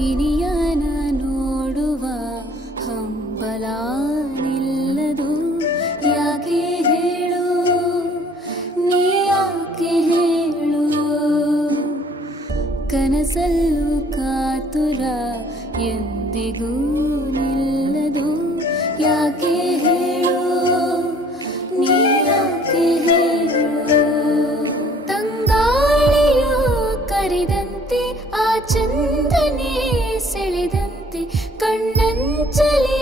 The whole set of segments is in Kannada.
ಇನಿಯನ ನೋಡುವ ಹಂಬಲ ನಿಲ್ಲದು ಯಾಕೆ ಹೇಳು ನೀ ಯಾಕೆ ಹೇಳು ಕನಸಲ್ಲೂ ಕಾತುರ ಎಂದಿಗೂ ನಿಲ್ಲದು ಯಾಕೆ ಹೇಳು ನೀ ಯಾಕೆ ಹೇಳು ತಂಗಾಳಿಯು ಕರೆದಂತೆ ಆ ಚಂದನೆ ಸೆಳೆದಂತೆ ಕಣ್ಣಂಚಲೇ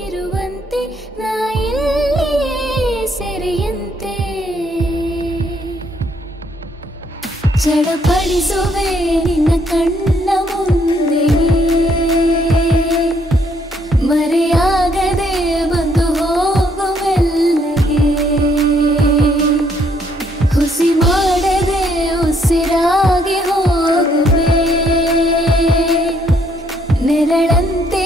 ಇರುವಂತೆ ನಾ ಇಲ್ಲಿಯೇ ಸೆರೆಯಂತೆ ಚಡಪಡಿಸುವೆ ನಿನ್ನ ಕಣ್ಣ ಮುಂದೆ ಮರೆಯಾಗದೆ ಬಂದು ಹೋಗುವೆಲ್ಲಗೆ ಹುಸಿ ಮಾಡದೆ ಉಸಿರಾಗಿ ಹೋಗುವೆ ನೆರಳಂತೆ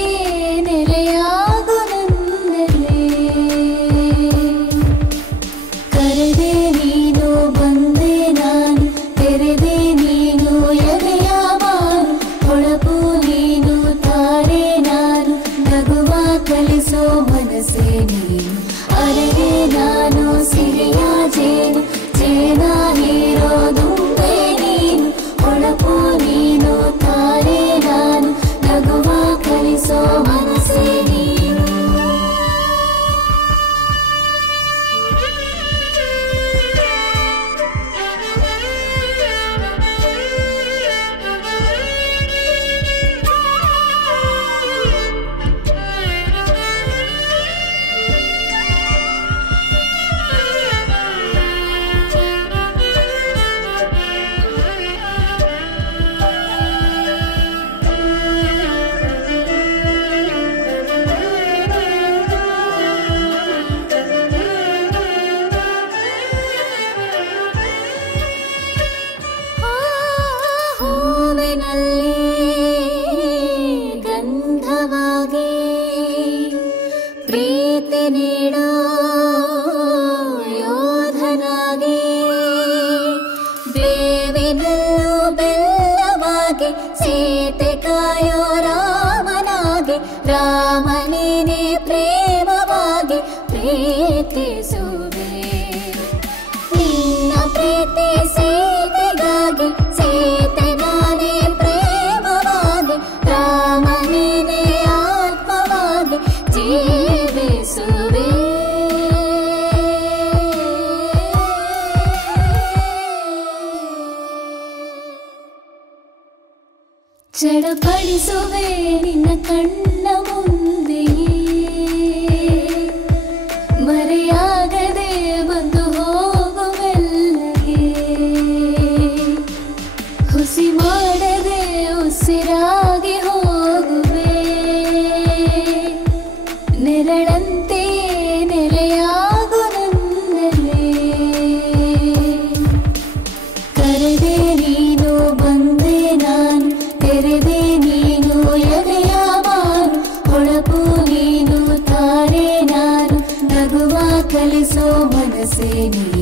ನೆಲೆಯಾಗು ನನ್ನಲ್ಲೇ ಕರೆದೆ ನೀನು ಬಂದೆ ನಾನು ತೆರೆದೆ ನೀನು ಎದೆಯ ಮಾರು ಹೊಳಪು ನೀನು ತಾರೆ ನಾನು ನಗುವ ಕಲಿಸೋ ಮನಸ್ಸೇ ನೀನು ಅರೆಗೆ ನಾನು ಸಿರಿಯ ಜೇನು ಜೇನ ಹೀರೋದುಂಬೆ ನೀನು ಹೊಳಪು ನೀನು ತಾರೆ ನಾನು ನಗುವ ಕಲಿಸೋ ಮನಸ್ಸೇ ನೀನು ಗಂಧವಾಗಿ ಪ್ರೀತಿ ನೀಡೋ ಯೋಧನಾಗಿ ಬೇವಿನಲ್ಲೂ ಬೆಲ್ಲವಾಗಿ ಸೀತೆ ಕಾಯೋ ರಾಮನಾಗಿ ರಾಮನೇನೆ ಪ್ರೇಮವಾಗಿ ಪ್ರೀತಿಸುವೆ ನಿನ್ನ ಪ್ರೀತಿ ಸೀತೆಗಾಗಿ ಸೀತೆ ನಾನೇ ಪ್ರೇಮವಾಗಿ ರಾಮನೇನೆ ಆತ್ಮವಾಗಿ ಜೀವಿಸುವೆ ಚಡಪಡಿಸುವೆ ನಿನ್ನ ಕಣ್ಣ ಮುಂದೆಯೇ ಮರೆಯಾಗದೆ ಬಂದು ಹೋಗುವೆಲ್ಲಗೆ ಹುಸಿ ಮಾಡದೆ ಉಸಿರಾಗಿ ಹೋಗುವೆ ನೆರಳಂತೆ ನೆಲೆಯಾಗು ನನ್ನಲ್ಲೇ ಕರೆದೆ ನೀನು ಬಂದೆ ನಾನು ತೆರೆದೆ ನೀನು ಎದೆಯ ಮಾರು ಹೊಳಪು ನೀನು ತಾರೆ ನಾನು ನಗುವ ಕಲಿಸೋ ಮನಸ್ಸೇ ನೀನು